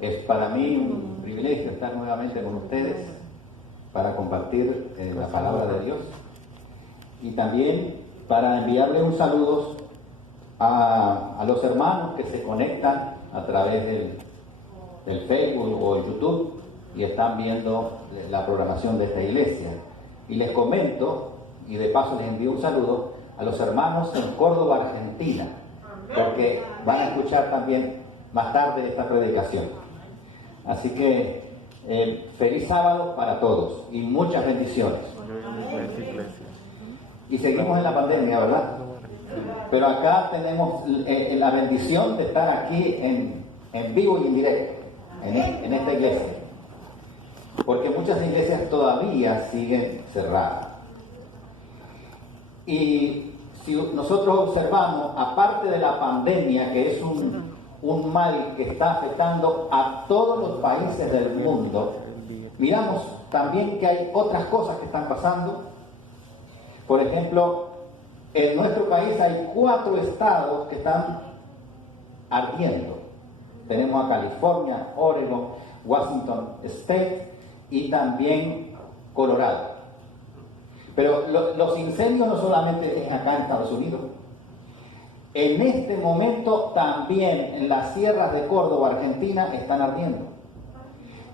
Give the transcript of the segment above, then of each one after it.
Es para mí un privilegio estar nuevamente con ustedes para compartir la palabra de Dios y también para enviarle un saludo a los hermanos que se conectan a través del Facebook o YouTube y están viendo la programación de esta iglesia. Y les comento, y de paso les envío un saludo a los hermanos en Córdoba, Argentina, porque van a escuchar también más tarde esta predicación. Así que feliz sábado para todos y muchas bendiciones. Y seguimos en la pandemia, ¿verdad? Pero acá tenemos la bendición de estar aquí en vivo y en directo, en esta iglesia. Porque muchas iglesias todavía siguen cerradas. Y si nosotros observamos, aparte de la pandemia, que es un mal que está afectando a todos los países del mundo, miramos también que hay otras cosas que están pasando. Por ejemplo, en nuestro país hay 4 estados que están ardiendo. Tenemos a California, Oregon, Washington State y también Colorado. Pero los incendios no solamente es acá en Estados Unidos. En este momento también en las sierras de Córdoba, Argentina, están ardiendo.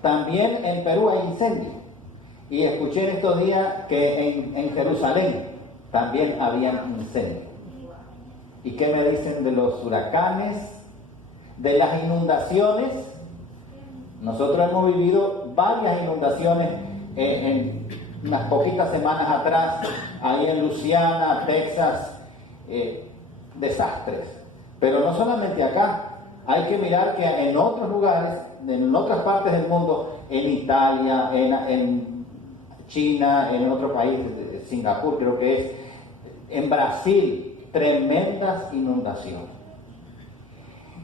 También en Perú hay incendios. Y escuché en estos días que en Jerusalén también había incendios. ¿Y qué me dicen de los huracanes, de las inundaciones? Nosotros hemos vivido varias inundaciones en unas poquitas semanas atrás, ahí en Luisiana, Texas, desastres. Pero no solamente acá, hay que mirar que en otros lugares, en otras partes del mundo, en Italia, en China, en otro país, Singapur creo que es, en Brasil, tremendas inundaciones.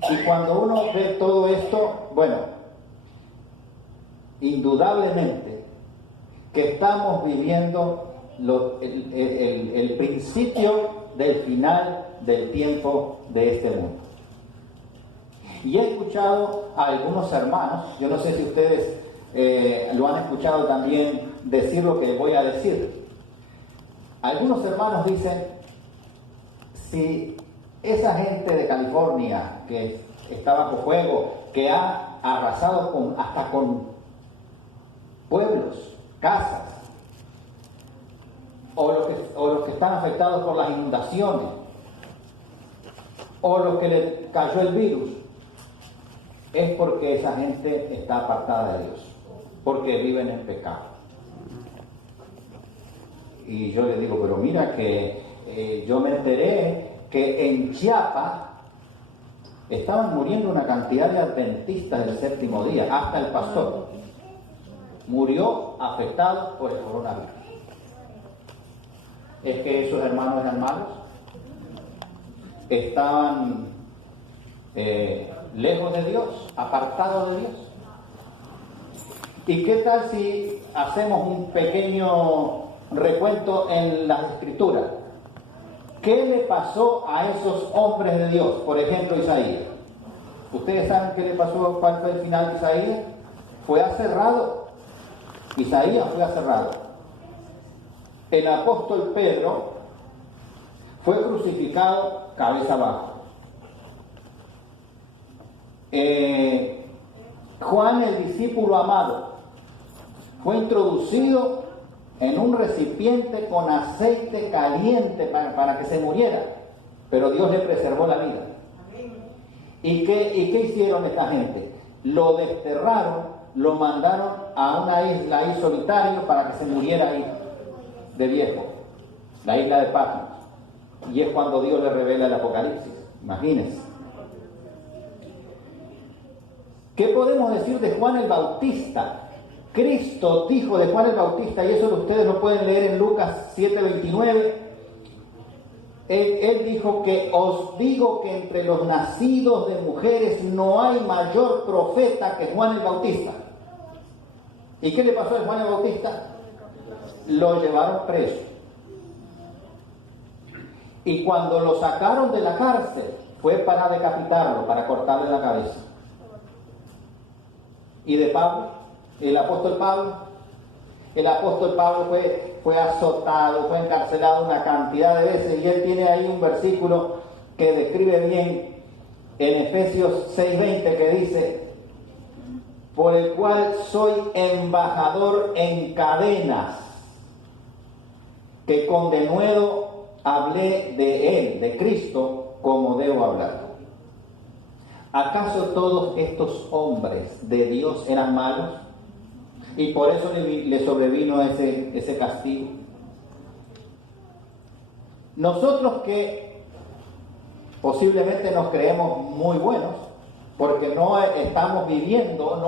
Y cuando uno ve todo esto, bueno, indudablemente que estamos viviendo el principio del final del tiempo de este mundo. Y he escuchado a algunos hermanos, yo no sé si ustedes lo han escuchado también decir lo que voy a decir. Algunos hermanos dicen, si esa gente de California que está bajo fuego, que ha arrasado hasta con pueblos, casas, o los que están afectados por las inundaciones, o los que le cayó el virus, es porque esa gente está apartada de Dios, porque viven en pecado. Y yo le digo, pero mira que yo me enteré que en Chiapas estaban muriendo una cantidad de adventistas del séptimo día, hasta el pastor murió afectado por el coronavirus. ¿Es que esos hermanos eran malos? ¿Estaban lejos de Dios, apartados de Dios? ¿Y qué tal si hacemos un pequeño recuento en las Escrituras? ¿Qué le pasó a esos hombres de Dios? Por ejemplo, Isaías. ¿Ustedes saben qué le pasó? ¿Cuál fue el final de Isaías? Fue aserrado. Isaías fue aserrado. El apóstol Pedro fue crucificado cabeza abajo. Juan, el discípulo amado, fue introducido en un recipiente con aceite caliente para que se muriera, pero Dios le preservó la vida. ¿Y qué hicieron esta gente? Lo desterraron, lo mandaron a una isla ahí solitario para que se muriera ahí de viejo, la isla de Patmos. Y es cuando Dios le revela el Apocalipsis. Imagínense. ¿Qué podemos decir de Juan el Bautista? Cristo dijo de Juan el Bautista, y eso ustedes lo pueden leer en Lucas 7:29, él dijo que os digo que entre los nacidos de mujeres no hay mayor profeta que Juan el Bautista. ¿Y qué le pasó a Juan el Bautista? Lo llevaron preso. Y cuando lo sacaron de la cárcel, fue para decapitarlo, para cortarle la cabeza. ¿Y de Pablo? ¿El apóstol Pablo? El apóstol Pablo fue azotado, fue encarcelado una cantidad de veces, y él tiene ahí un versículo que describe bien en Efesios 6:20, que dice: por el cual soy embajador en cadenas, que con denuedo hablé de él, de Cristo, como debo hablar. ¿Acaso todos estos hombres de Dios eran malos? Y por eso le sobrevino ese castigo. Nosotros que posiblemente nos creemos muy buenos, porque no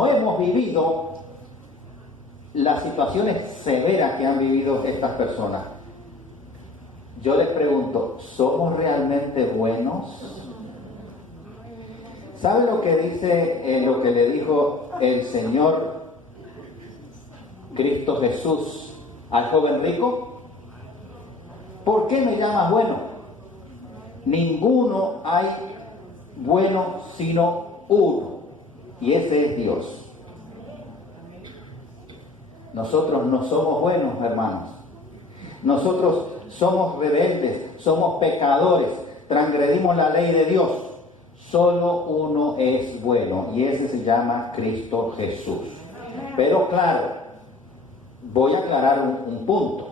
hemos vivido las situaciones severas que han vivido estas personas. Yo les pregunto, ¿somos realmente buenos? ¿Sabe lo que dice, lo que le dijo el Señor Cristo Jesús al joven rico? ¿Por qué me llamas bueno? Ninguno hay bueno sino uno, y ese es Dios. Nosotros no somos buenos, hermanos. Nosotros somos rebeldes, somos pecadores, transgredimos la ley de Dios. Solo uno es bueno, y ese se llama Cristo Jesús. Pero claro, voy a aclarar un punto.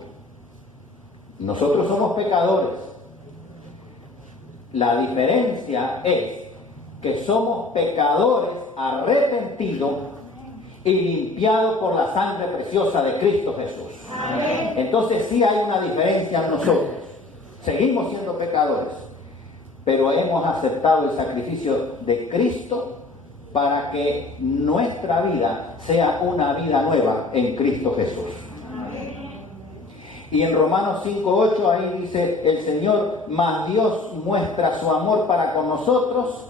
Nosotros somos pecadores. La diferencia es que somos pecadores arrepentidos y limpiados por la sangre preciosa de Cristo Jesús. Amén. Entonces sí hay una diferencia en nosotros. Seguimos siendo pecadores, pero hemos aceptado el sacrificio de Cristo para que nuestra vida sea una vida nueva en Cristo Jesús. Y en Romanos 5:8 ahí dice el Señor: mas Dios muestra su amor para con nosotros,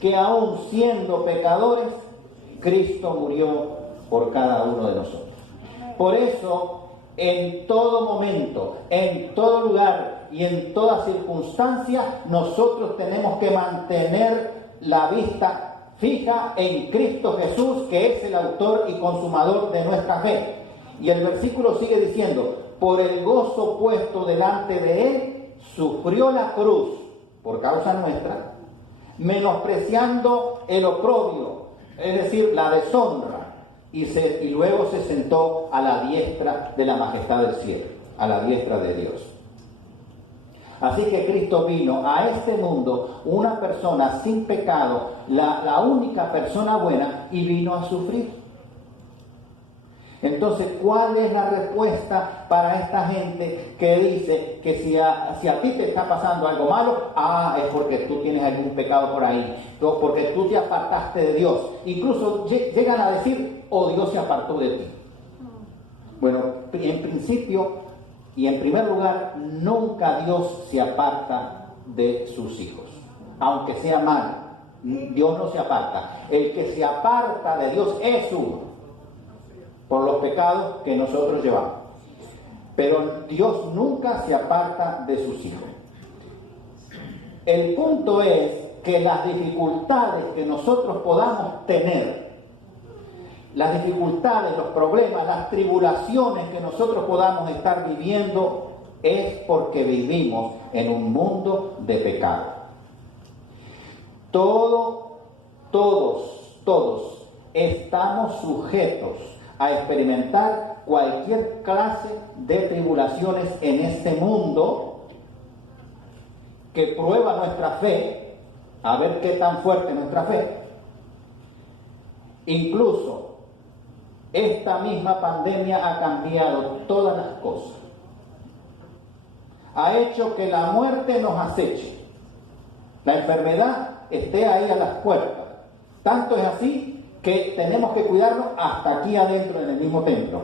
que aún siendo pecadores, Cristo murió por cada uno de nosotros. Por eso, en todo momento, en todo lugar y en toda circunstancia, nosotros tenemos que mantener la vista fija en Cristo Jesús, que es el autor y consumador de nuestra fe. Y el versículo sigue diciendo: por el gozo puesto delante de él, sufrió la cruz por causa nuestra, menospreciando el oprobio, es decir, la deshonra, y luego se sentó a la diestra de la majestad del cielo, a la diestra de Dios. Así que Cristo vino a este mundo, una persona sin pecado, la única persona buena, y vino a sufrir. Entonces, ¿cuál es la respuesta para esta gente que dice que si a ti te está pasando algo malo, es porque tú tienes algún pecado por ahí, porque tú te apartaste de Dios? Incluso llegan a decir: oh, Dios se apartó de ti. Bueno, en principio y en primer lugar, nunca Dios se aparta de sus hijos, aunque sea malo. Dios no se aparta. El que se aparta de Dios es uno, por los pecados que nosotros llevamos. Pero Dios nunca se aparta de sus hijos. El punto es que las dificultades que nosotros podamos tener, las dificultades, los problemas, las tribulaciones que nosotros podamos estar viviendo, es porque vivimos en un mundo de pecado. Todos estamos sujetos a experimentar cualquier clase de tribulaciones en este mundo que prueba nuestra fe, a ver qué tan fuerte es nuestra fe. Incluso esta misma pandemia ha cambiado todas las cosas. Ha hecho que la muerte nos aceche, la enfermedad esté ahí a las puertas. Tanto es así que tenemos que cuidarnos hasta aquí adentro en el mismo templo.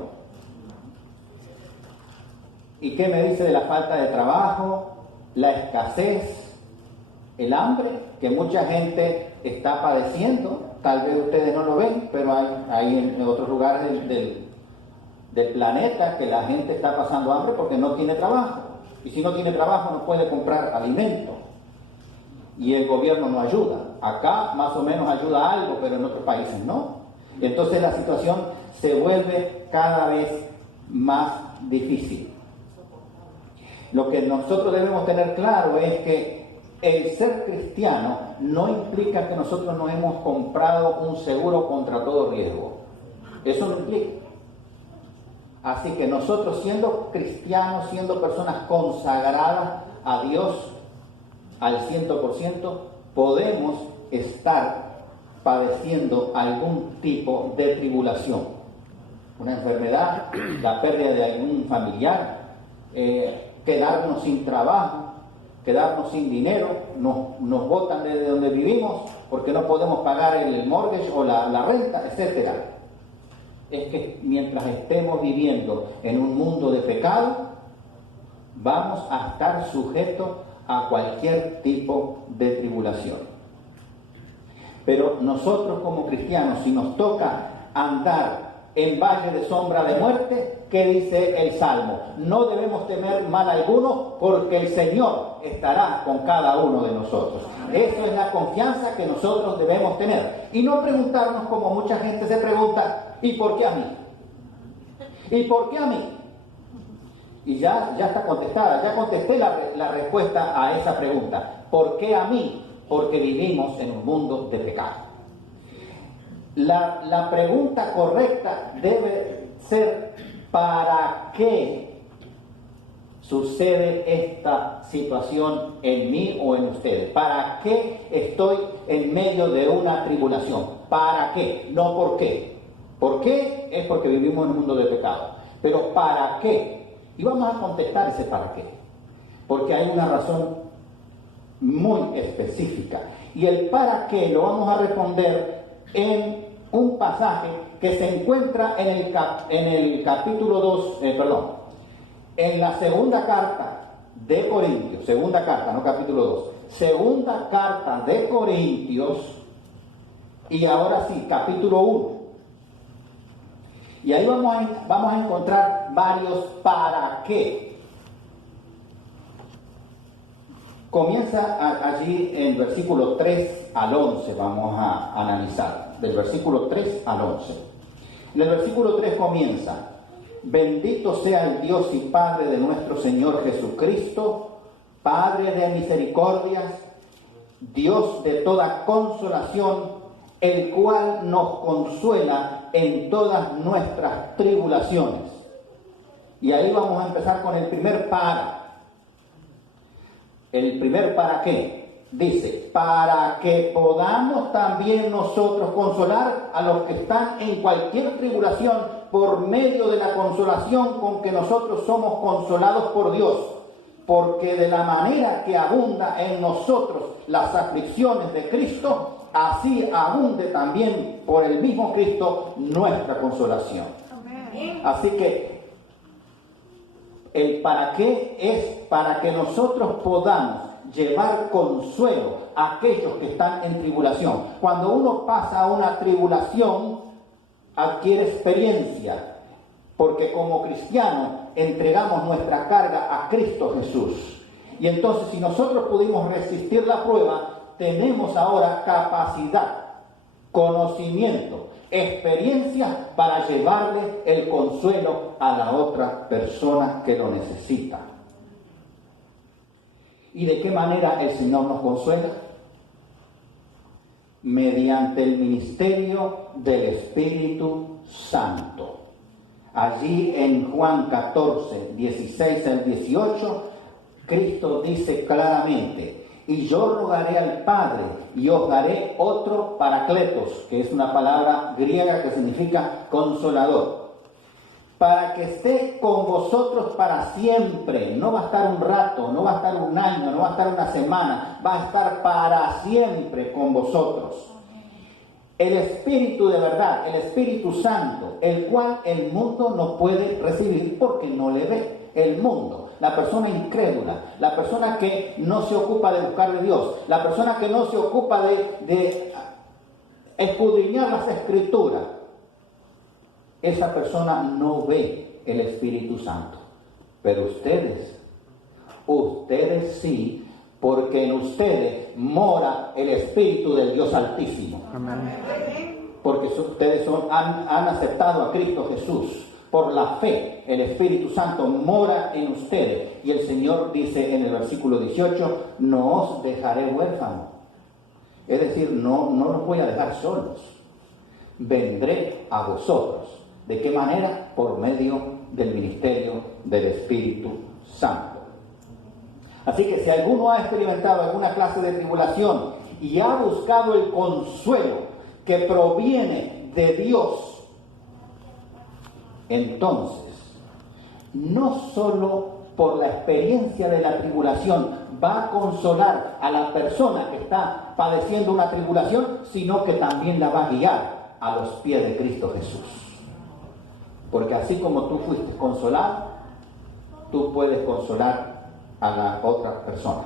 ¿Y qué me dice de la falta de trabajo, la escasez, el hambre que mucha gente está padeciendo? Tal vez ustedes no lo ven, pero hay en otros lugares del planeta que la gente está pasando hambre porque no tiene trabajo. Y si no tiene trabajo no puede comprar alimento. Y el gobierno no ayuda. Acá más o menos ayuda algo, pero en otros países no. Entonces la situación se vuelve cada vez más difícil. Lo que nosotros debemos tener claro es que el ser cristiano no implica que nosotros nos hemos comprado un seguro contra todo riesgo. Eso no implica. Así que nosotros, siendo cristianos, siendo personas consagradas a Dios al 100%, podemos estar padeciendo algún tipo de tribulación. Una enfermedad, la pérdida de algún familiar, quedarnos sin trabajo, quedarnos sin dinero, nos botan de donde vivimos porque no podemos pagar el mortgage o la renta, etc. Es que mientras estemos viviendo en un mundo de pecado, vamos a estar sujetos a cualquier tipo de tribulación. Pero nosotros como cristianos, si nos toca andar en valle de sombra de muerte, ¿qué dice el Salmo? No debemos temer mal alguno, porque el Señor estará con cada uno de nosotros. Eso es la confianza que nosotros debemos tener. Y no preguntarnos como mucha gente se pregunta, ¿y por qué a mí? ¿Y por qué a mí? Y ya está contestada, ya contesté la respuesta a esa pregunta. ¿Por qué a mí? Porque vivimos en un mundo de pecado. La pregunta correcta debe ser: ¿para qué sucede esta situación en mí o en ustedes? ¿Para qué estoy en medio de una tribulación? ¿Para qué? No por qué. ¿Por qué? Es porque vivimos en un mundo de pecado. Pero ¿para qué? Y vamos a contestar ese para qué. Porque hay una razón muy específica. Y el para qué lo vamos a responder en un pasaje que se encuentra en el capítulo 2, en la segunda carta de Corintios, segunda carta, no capítulo 2, segunda carta de Corintios, y ahora sí, capítulo 1. Y ahí vamos a encontrar varios para qué. Comienza allí en versículo 3 al 11, vamos a analizar, del versículo 3 al 11. En el versículo 3 comienza: bendito sea el Dios y Padre de nuestro Señor Jesucristo, Padre de misericordias, Dios de toda consolación, el cual nos consuela en todas nuestras tribulaciones. Y ahí vamos a empezar con el primer para. El primer para qué. Dice: para que podamos también nosotros consolar a los que están en cualquier tribulación por medio de la consolación con que nosotros somos consolados por Dios. Porque de la manera que abunda en nosotros las aflicciones de Cristo, así abunde también por el mismo Cristo nuestra consolación. Amén. Así que el para qué es para que nosotros podamos llevar consuelo a aquellos que están en tribulación. Cuando uno pasa una tribulación, adquiere experiencia, porque como cristianos entregamos nuestra carga a Cristo Jesús. Y entonces, si nosotros pudimos resistir la prueba, tenemos ahora capacidad, conocimiento, experiencia para llevarle el consuelo a la otra persona que lo necesita. ¿Y de qué manera el Señor nos consuela? Mediante el ministerio del Espíritu Santo. Allí en Juan 14, 16 al 18, Cristo dice claramente: y yo rogaré al Padre y os daré otro Paracletos, que es una palabra griega que significa consolador, para que esté con vosotros para siempre. No va a estar un rato, no va a estar un año, no va a estar una semana, va a estar para siempre con vosotros. El Espíritu de verdad, el Espíritu Santo, el cual el mundo no puede recibir porque no le ve. El mundo, la persona incrédula, la persona que no se ocupa de buscar a Dios, la persona que no se ocupa de escudriñar las Escrituras, esa persona no ve el Espíritu Santo. Pero ustedes sí, porque en ustedes mora el Espíritu del Dios Altísimo. Amén. porque ustedes han aceptado a Cristo Jesús. Por la fe, el Espíritu Santo mora en ustedes. Y el Señor dice en el versículo 18, no os dejaré huérfanos. Es decir, no los voy a dejar solos. Vendré a vosotros. ¿De qué manera? Por medio del ministerio del Espíritu Santo. Así que si alguno ha experimentado alguna clase de tribulación y ha buscado el consuelo que proviene de Dios, entonces, no solo por la experiencia de la tribulación va a consolar a la persona que está padeciendo una tribulación, sino que también la va a guiar a los pies de Cristo Jesús. Porque así como tú fuiste consolado, tú puedes consolar a la otra persona.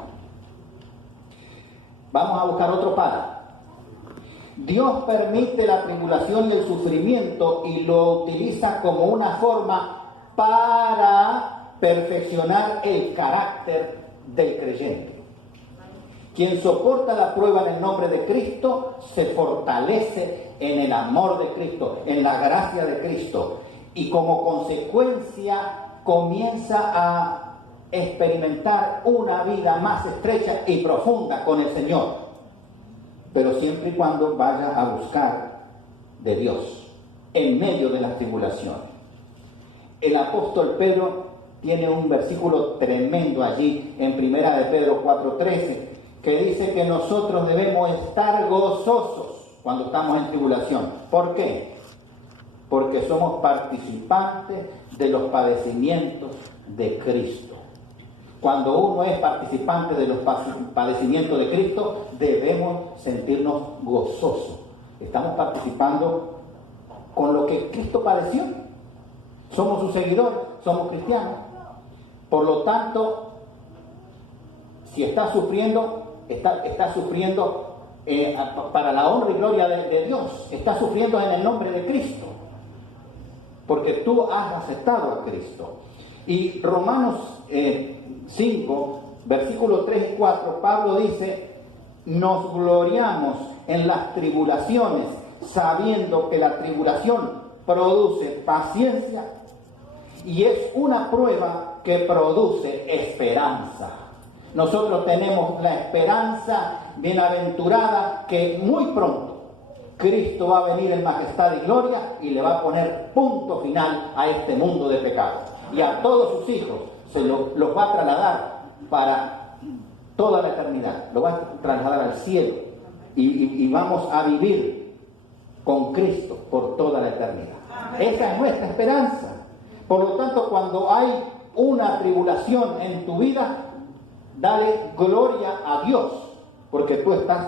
Vamos a buscar otro para. Dios permite la tribulación y el sufrimiento y lo utiliza como una forma para perfeccionar el carácter del creyente. Quien soporta la prueba en el nombre de Cristo se fortalece en el amor de Cristo, en la gracia de Cristo, y como consecuencia comienza a experimentar una vida más estrecha y profunda con el Señor. Pero siempre y cuando vaya a buscar de Dios en medio de las tribulaciones. El apóstol Pedro tiene un versículo tremendo allí en 1 de Pedro 4:13 que dice que nosotros debemos estar gozosos cuando estamos en tribulación. ¿Por qué? Porque somos participantes de los padecimientos de Cristo. Cuando uno es participante de los padecimientos de Cristo, debemos sentirnos gozosos. Estamos participando con lo que Cristo padeció. Somos sus seguidores, somos cristianos. Por lo tanto, si está sufriendo, está sufriendo para la honra y gloria de Dios. Está sufriendo en el nombre de Cristo. Porque tú has aceptado a Cristo. Y Romanos 5, versículos 3 y 4, Pablo dice, nos gloriamos en las tribulaciones, sabiendo que la tribulación produce paciencia y es una prueba que produce esperanza. Nosotros tenemos la esperanza bienaventurada que muy pronto Cristo va a venir en majestad y gloria y le va a poner punto final a este mundo de pecado. Y a todos sus hijos se los va a trasladar para toda la eternidad. Lo va a trasladar al cielo. Y vamos a vivir con Cristo por toda la eternidad. Esa es nuestra esperanza. Por lo tanto, cuando hay una tribulación en tu vida, dale gloria a Dios, porque tú estás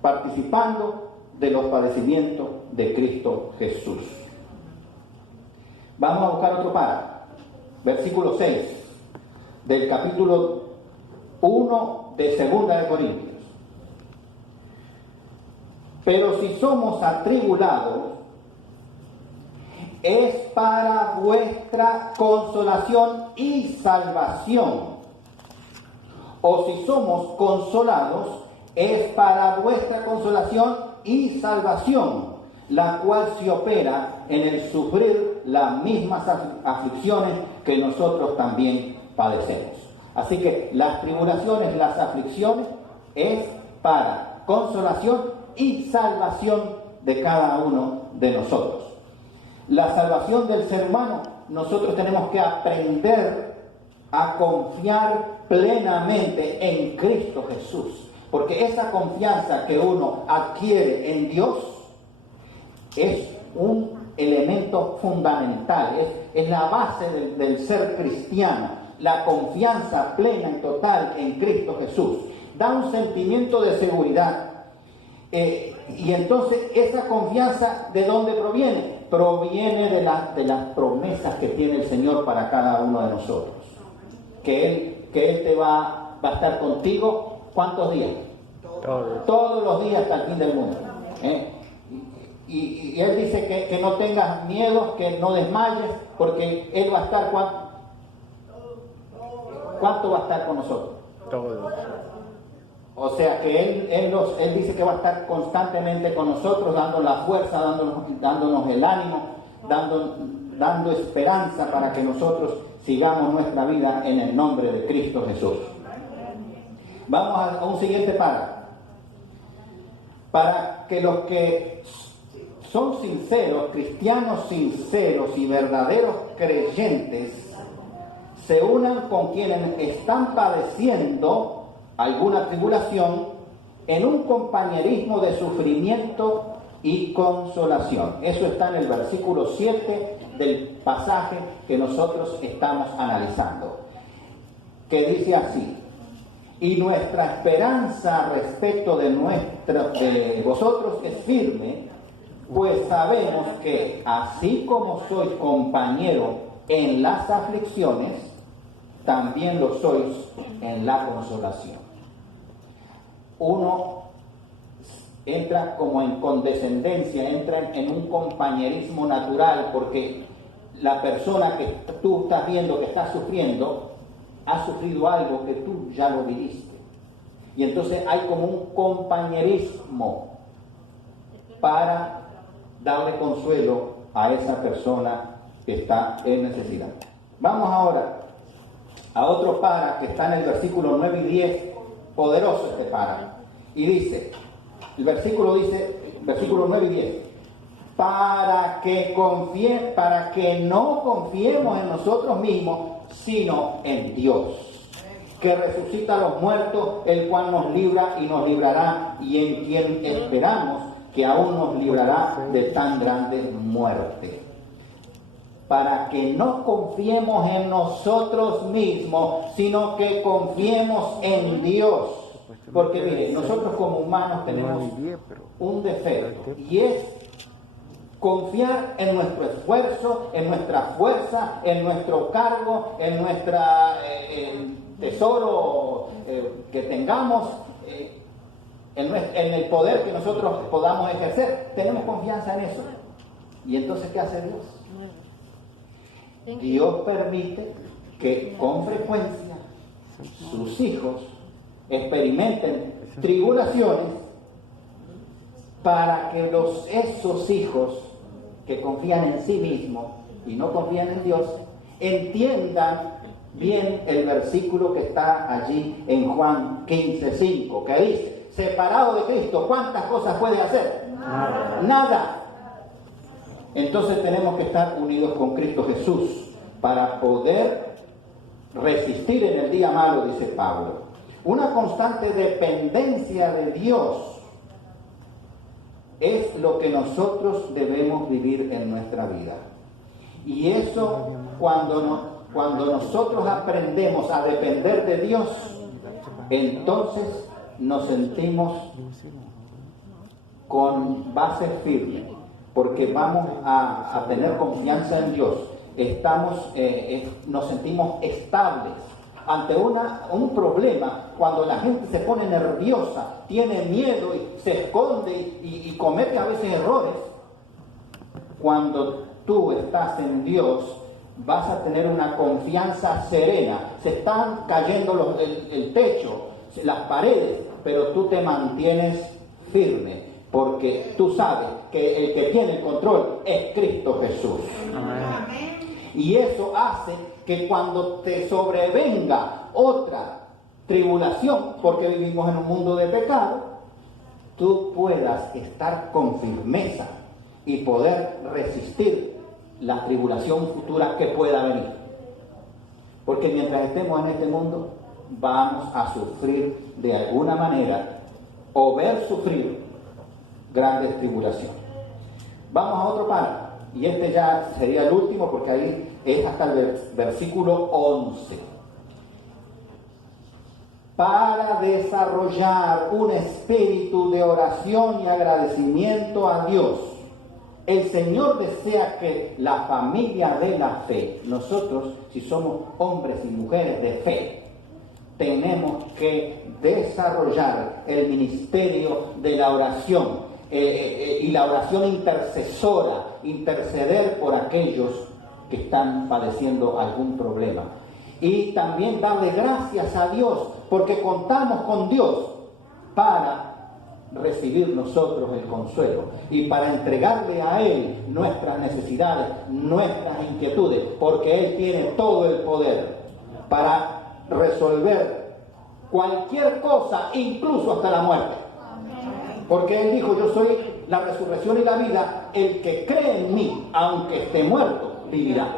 participando de los padecimientos de Cristo Jesús. Vamos a buscar otro párrafo. Versículo 6 del capítulo 1 de 2 de Corintios. Pero si somos atribulados, es para vuestra consolación y salvación. O si somos consolados, es para vuestra consolación y salvación, la cual se opera en el sufrir las mismas aflicciones que nosotros también padecemos. Así que las tribulaciones, las aflicciones, es para consolación y salvación de cada uno de nosotros. La salvación del ser humano, nosotros tenemos que aprender a confiar plenamente en Cristo Jesús, porque esa confianza que uno adquiere en Dios es un elemento fundamental, es la base del ser cristiano. La confianza plena y total en Cristo Jesús da un sentimiento de seguridad. Y entonces esa confianza, ¿de dónde proviene? Proviene de las promesas que tiene el Señor para cada uno de nosotros. Que Él te va a estar contigo, ¿cuántos días? Todos los días hasta el fin del mundo. Y Él dice que no tengas miedo, que no desmayes, porque Él va a estar, ¿cuánto va a estar con nosotros? O sea que Él dice que va a estar constantemente con nosotros, dando la fuerza, dándonos el ánimo, dando esperanza para que nosotros sigamos nuestra vida en el nombre de Cristo Jesús. Vamos a un siguiente párrafo. Para que los que son sinceros, cristianos sinceros y verdaderos creyentes, se unan con quienes están padeciendo alguna tribulación en un compañerismo de sufrimiento y consolación. Eso está en el versículo 7 del pasaje que nosotros estamos analizando, que dice así: y nuestra esperanza respecto de vosotros es firme, pues sabemos que así como sois compañeros en las aflicciones, también lo sois en la consolación. Uno entra como en condescendencia, entra en un compañerismo natural, porque la persona que tú estás viendo que está sufriendo, ha sufrido algo que tú ya lo viviste. Y entonces hay como un compañerismo para darle consuelo a esa persona que está en necesidad. Vamos ahora a otro para que está en el versículo 9 y 10, poderoso este para. Y dice, el versículo 9 y 10, para que no confiemos en nosotros mismos, sino en Dios, que resucita a los muertos, el cual nos libra y nos librará, y en quien esperamos que aún nos librará de tan grande muerte. Para que no confiemos en nosotros mismos, sino que confiemos en Dios. Porque mire, nosotros como humanos tenemos un defecto, y es confiar en nuestro esfuerzo, en nuestra fuerza, en nuestro cargo, en nuestro tesoro que tengamos, en el poder que nosotros podamos ejercer. Tenemos confianza en eso. ¿Y entonces qué hace Dios? Dios permite que con frecuencia sus hijos experimenten tribulaciones para que esos hijos que confían en sí mismos y no confían en Dios entiendan bien el versículo que está allí en Juan 15:5, que dice: separado de Cristo, ¿cuántas cosas puede hacer? Nada. Entonces tenemos que estar unidos con Cristo Jesús para poder resistir en el día malo, dice Pablo. Una constante dependencia de Dios es lo que nosotros debemos vivir en nuestra vida. Y eso, cuando nosotros aprendemos a depender de Dios, entonces nos sentimos con base firme, porque vamos a tener confianza en Dios. Nos sentimos estables ante un problema. Cuando la gente se pone nerviosa, tiene miedo y se esconde y comete a veces errores, cuando tú estás en Dios, vas a tener una confianza serena. Se están cayendo el techo, las paredes, pero tú te mantienes firme, porque tú sabes que el que tiene el control es Cristo Jesús. Amén. Y eso hace que cuando te sobrevenga otra tribulación, porque vivimos en un mundo de pecado, tú puedas estar con firmeza y poder resistir la tribulación futura que pueda venir. Porque mientras estemos en este mundo, vamos a sufrir de alguna manera o ver sufrir grandes tribulaciones. Vamos a otro párrafo, y este ya sería el último, porque ahí es hasta el versículo 11. Para desarrollar un espíritu de oración y agradecimiento a Dios, el Señor desea que la familia de la fe, nosotros, si somos hombres y mujeres de fe, tenemos que desarrollar el ministerio de la oración y la oración intercesora, interceder por aquellos que están padeciendo algún problema. Y también darle gracias a Dios, porque contamos con Dios para recibir nosotros el consuelo y para entregarle a Él nuestras necesidades, nuestras inquietudes, porque Él tiene todo el poder para resolver cualquier cosa, incluso hasta la muerte. Porque Él dijo: yo soy la resurrección y la vida, el que cree en mí, aunque esté muerto, vivirá.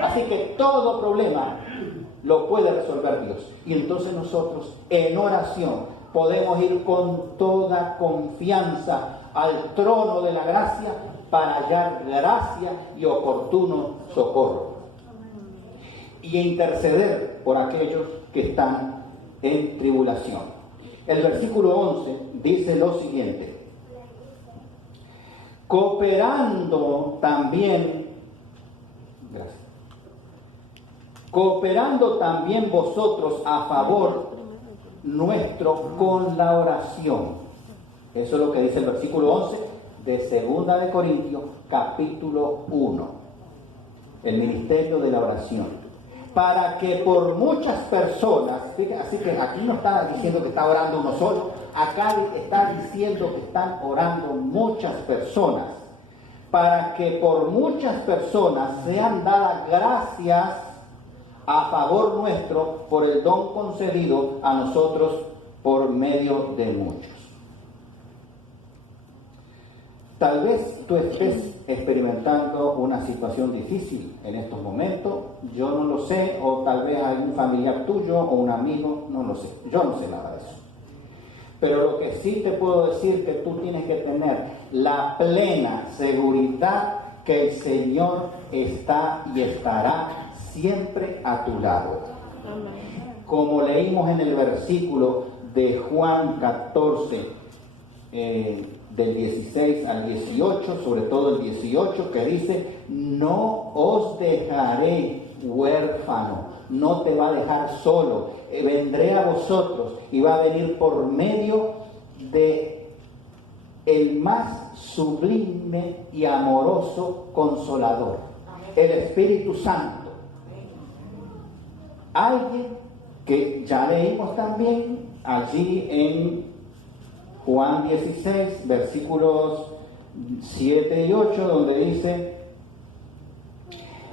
Así que todo problema lo puede resolver Dios. Y entonces nosotros en oración podemos ir con toda confianza al trono de la gracia para hallar gracia y oportuno socorro. Y interceder por aquellos que están en tribulación. El versículo 11 dice lo siguiente: cooperando también vosotros a favor nuestro con la oración. Eso es lo que dice el versículo 11 de 2 de Corintios capítulo 1. El ministerio de la oración. Para que por muchas personas, así que aquí no está diciendo que está orando uno solo, acá está diciendo que están orando muchas personas. Para que por muchas personas sean dadas gracias a favor nuestro por el don concedido a nosotros por medio de muchos. Tal vez tú estés experimentando una situación difícil en estos momentos, yo no lo sé, o tal vez algún familiar tuyo o un amigo, no lo sé, yo no sé nada de eso. Pero lo que sí te puedo decir es que tú tienes que tener la plena seguridad que el Señor está y estará siempre a tu lado. Como leímos en el versículo de Juan 14, del 16 al 18, sobre todo el 18, que dice: no os dejaré huérfano, no te va a dejar solo, vendré a vosotros, y va a venir por medio de el más sublime y amoroso Consolador, el Espíritu Santo. Alguien que ya leímos también allí en Juan 16, versículos 7 y 8, donde dice: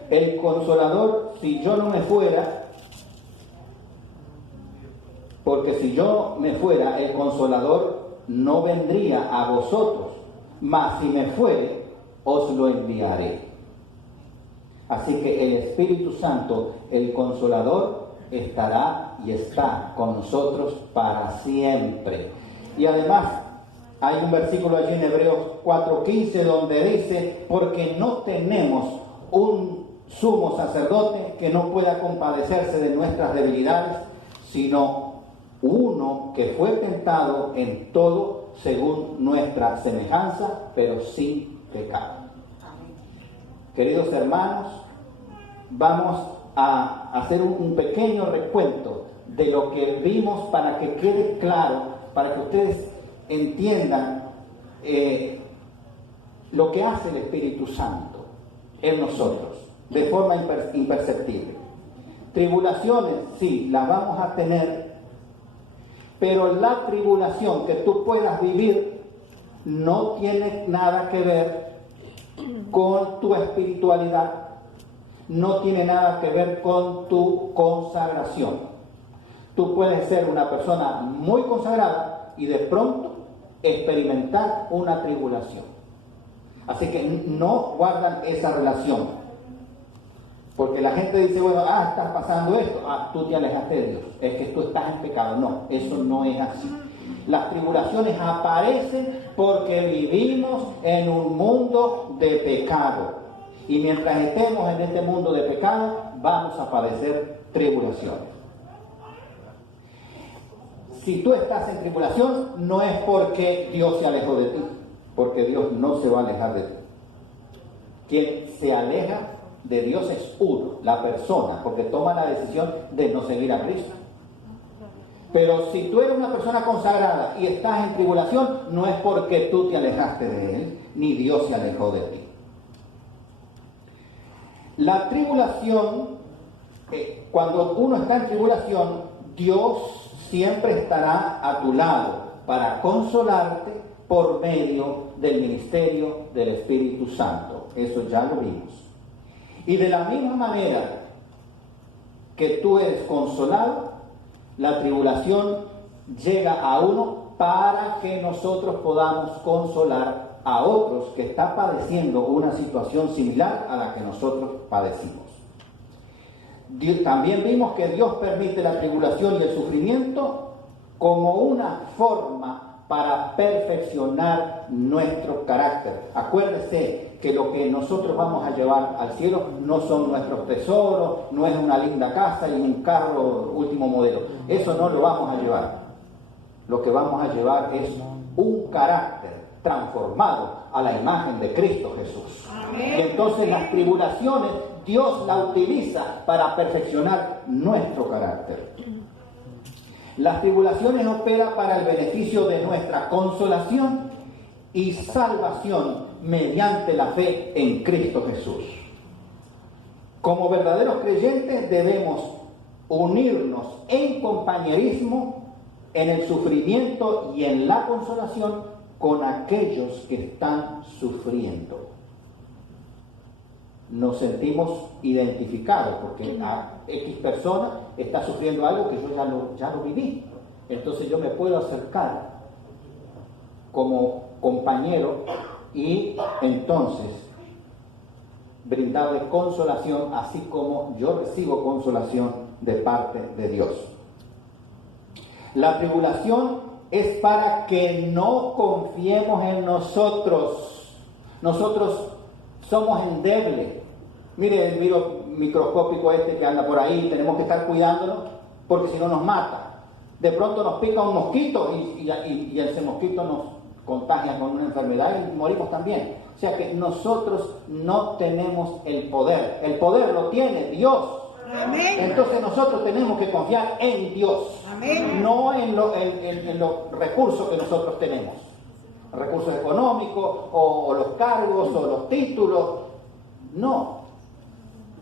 el Consolador, si yo no me fuera, porque si yo me fuera, el Consolador no vendría a vosotros, mas si me fuere, os lo enviaré. Así que el Espíritu Santo, el Consolador, estará y está con nosotros para siempre. Y además, hay un versículo allí en Hebreos 4:15 donde dice: porque no tenemos un sumo sacerdote que no pueda compadecerse de nuestras debilidades, sino uno que fue tentado en todo según nuestra semejanza, pero sin pecado. Queridos hermanos, vamos a hacer un pequeño recuento de lo que vimos para que quede claro, para que ustedes entiendan lo que hace el Espíritu Santo en nosotros, de forma imperceptible. Tribulaciones, sí, las vamos a tener, pero la tribulación que tú puedas vivir no tiene nada que ver con tu espiritualidad, no tiene nada que ver con tu consagración. Tú puedes ser una persona muy consagrada y de pronto experimentar una tribulación. Así que no guardan esa relación. Porque la gente dice: bueno, está pasando esto, tú te alejaste de Dios, es que tú estás en pecado. No, eso no es así. Las tribulaciones aparecen porque vivimos en un mundo de pecado. Y mientras estemos en este mundo de pecado, vamos a padecer tribulaciones. Si tú estás en tribulación, no es porque Dios se alejó de ti, porque Dios no se va a alejar de ti. Quien se aleja de Dios es uno, la persona, porque toma la decisión de no seguir a Cristo. Pero si tú eres una persona consagrada y estás en tribulación, no es porque tú te alejaste de Él, ni Dios se alejó de ti. La tribulación, cuando uno está en tribulación, Dios siempre estará a tu lado, para consolarte por medio del ministerio del Espíritu Santo. Eso ya lo vimos. Y de la misma manera que tú eres consolado, la tribulación llega a uno para que nosotros podamos consolar a otros que están padeciendo una situación similar a la que nosotros padecimos. También vimos que Dios permite la tribulación y el sufrimiento como una forma para perfeccionar nuestro carácter. Acuérdese que lo que nosotros vamos a llevar al cielo no son nuestros tesoros, no es una linda casa y un carro último modelo. Eso no lo vamos a llevar. Lo que vamos a llevar es un carácter transformado a la imagen de Cristo Jesús. Amén. Y entonces las tribulaciones Dios la utiliza para perfeccionar nuestro carácter. Las tribulaciones operan para el beneficio de nuestra consolación y salvación mediante la fe en Cristo Jesús. Como verdaderos creyentes debemos unirnos en compañerismo, en el sufrimiento y en la consolación con aquellos que están sufriendo. Nos sentimos identificados porque a X persona está sufriendo algo que yo ya lo viví. Entonces yo me puedo acercar como compañero y entonces brindarle consolación, así como yo recibo consolación de parte de Dios. La tribulación es para que no confiemos en nosotros. Nosotros somos endebles. Mire el virus microscópico que anda por ahí, tenemos que estar cuidándonos porque si no nos mata. De pronto nos pica un mosquito y ese mosquito nos contagia con una enfermedad y morimos también. O sea que nosotros no tenemos el poder. El poder lo tiene Dios. Amén. Entonces nosotros tenemos que confiar en Dios. Amén. No en los recursos que nosotros tenemos. Recursos económicos o los cargos o los títulos. No.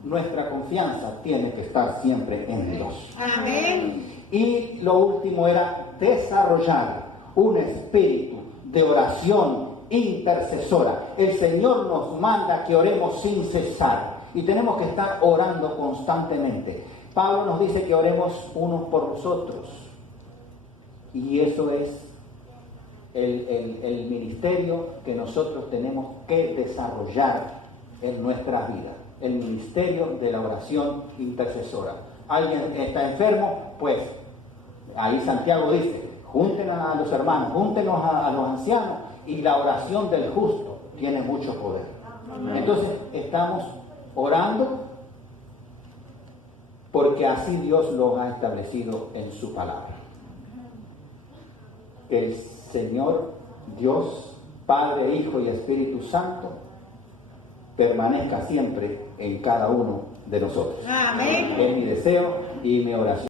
Nuestra confianza tiene que estar siempre en Dios. Amén. Y lo último era desarrollar un espíritu de oración intercesora. El Señor nos manda que oremos sin cesar y tenemos que estar orando constantemente. Pablo nos dice que oremos unos por los otros y eso es el ministerio que nosotros tenemos que desarrollar en nuestras vidas. El ministerio de la oración intercesora. Alguien está enfermo, pues ahí Santiago dice, junten a los hermanos, júntenos a los ancianos, y la oración del justo tiene mucho poder. Entonces estamos orando porque así Dios lo ha establecido en su palabra. Que el Señor Dios, Padre, Hijo y Espíritu Santo permanezca siempre en cada uno de nosotros. Amén. Es mi deseo y mi oración.